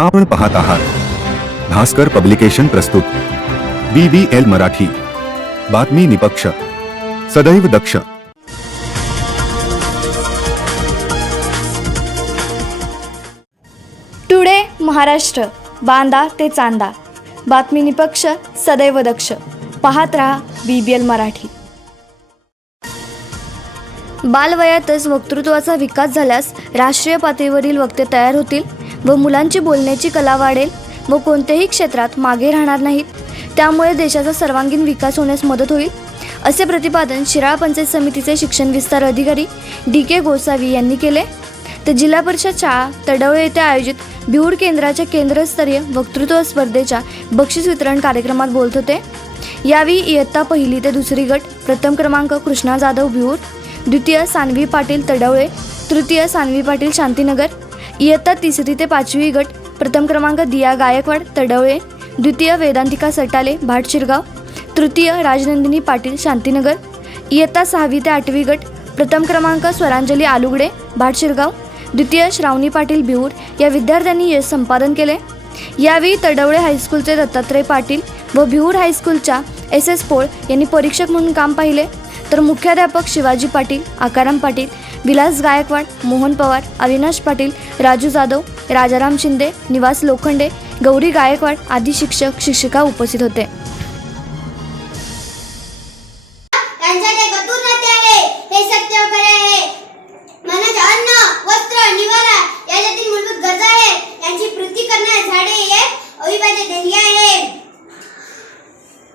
आपण पाहत आहात. भास्कर पब्लिकेशन प्रस्तुत. B B L Marathi. बातमी निपक्ष. सदैव दक्ष. टुडे महाराष्ट्र. बांदा ते चांदा. बातमी निपक्ष सदैव दक्ष. पाहत रहा बी बी एल मराठी. बालवयातच वक्तृत्वाचा विकास झाल्यास राष्ट्रीय पातळीवरील वक्ते तयार होतील व मुलांची बोलण्याची कला वाढेल व कोणत्याही क्षेत्रात मागे राहणार नाहीत. त्यामुळे देशाचा सर्वांगीण विकास होण्यास मदत होईल असे प्रतिपादन शिराळा पंचायत समितीचे शिक्षण विस्तार अधिकारी डी के गोसावी यांनी केले. तर जिल्हा परिषद शाळा तडवळे येथे आयोजित बिहूड केंद्राच्या केंद्रस्तरीय वक्तृत्व स्पर्धेच्या बक्षीस वितरण कार्यक्रमात बोलत होते. यावेळी इयत्ता पहिली ते दुसरी गट प्रथम क्रमांक कृष्णा जाधव बिहूर द्वितीय सानवी पाटील तडवळे तृतीय सानवी पाटील शांतीनगर इयत्ता तिसरी ते पाचवी गट प्रथम क्रमांक दिया गायकवाड तडवळे द्वितीय वेदांतिका सटाले भाट शिरगाव तृतीय राजनंदिनी पाटील शांतीनगर इयत्ता सहावी ते आठवी गट प्रथम क्रमांक स्वरांजली आलुगडे भाट शिरगाव द्वितीय श्रावणी पाटील बिहूर या विद्यार्थ्यांनी यश संपादन केले. यावेळी तडवळे हायस्कूलचे दत्तात्रय पाटील व बिहूर हायस्कूलच्या एस एस पोळ यांनी परीक्षक म्हणून काम पाहिले. तर मुख्याध्यापक शिवाजी पाटील आकाराम पाटील विलास गायकवाड मोहन पवार अविनाश पाटील राजू जाधव राजाराम शिंदे निवास लोखंडे गौरी गायकवाड आदी शिक्षक शिक्षिका उपस्थित होते.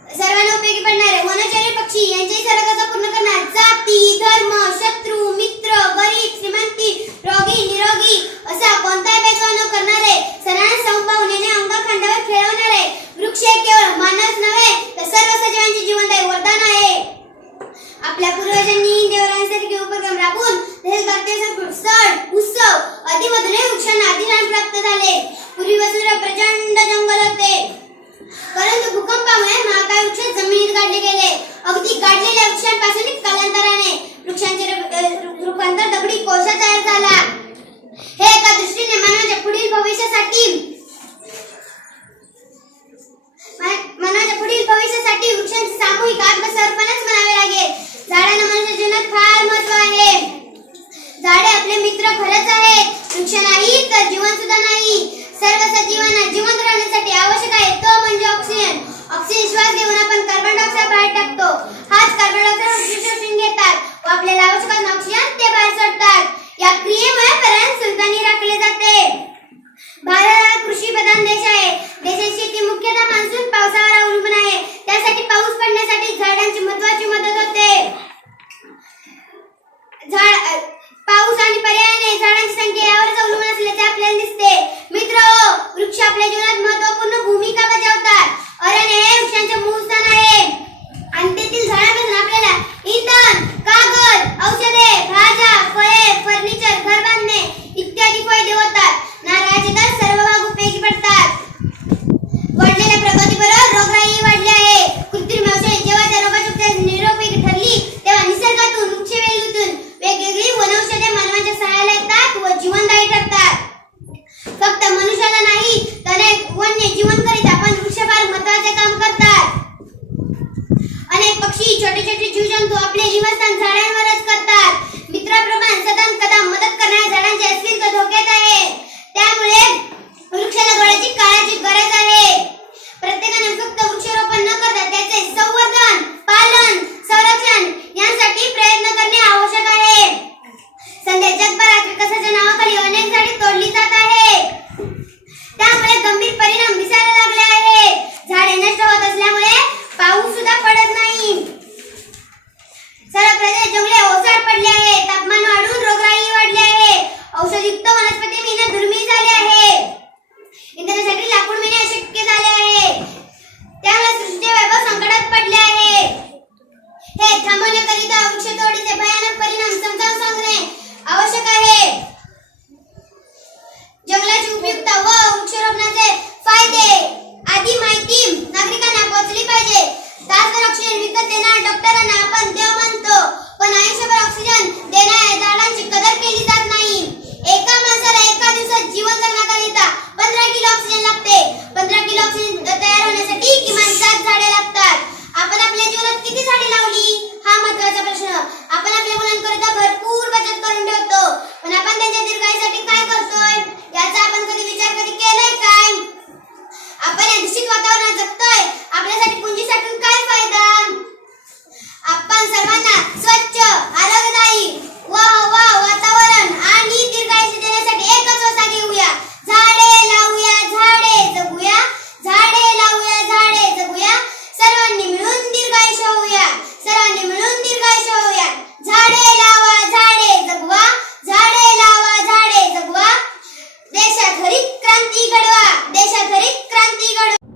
सर्वांना उपयोगी पडणारे वनचरी पक्षी यांचे sir. सर्व जिवंत राहण्यासाठी आवश्यक आहे. तो म्हणजे ऑक्सिजन ऑक्सिजन श्वास घेऊन आपण कार्बन डायऑक्साईड बाहेर टाकतो. हाच कार्बन डायऑक्साईड घेतात. व आपल्याला आवश्यक ऑक्सिजन ते बाहेर सोडतात. या क्रिये આપણે જોયા મહત્વપૂર્ણ ભૂમિકા डॉक्टरांना आपण देव म्हणतो पण आयुष्यभर ऑक्सिजन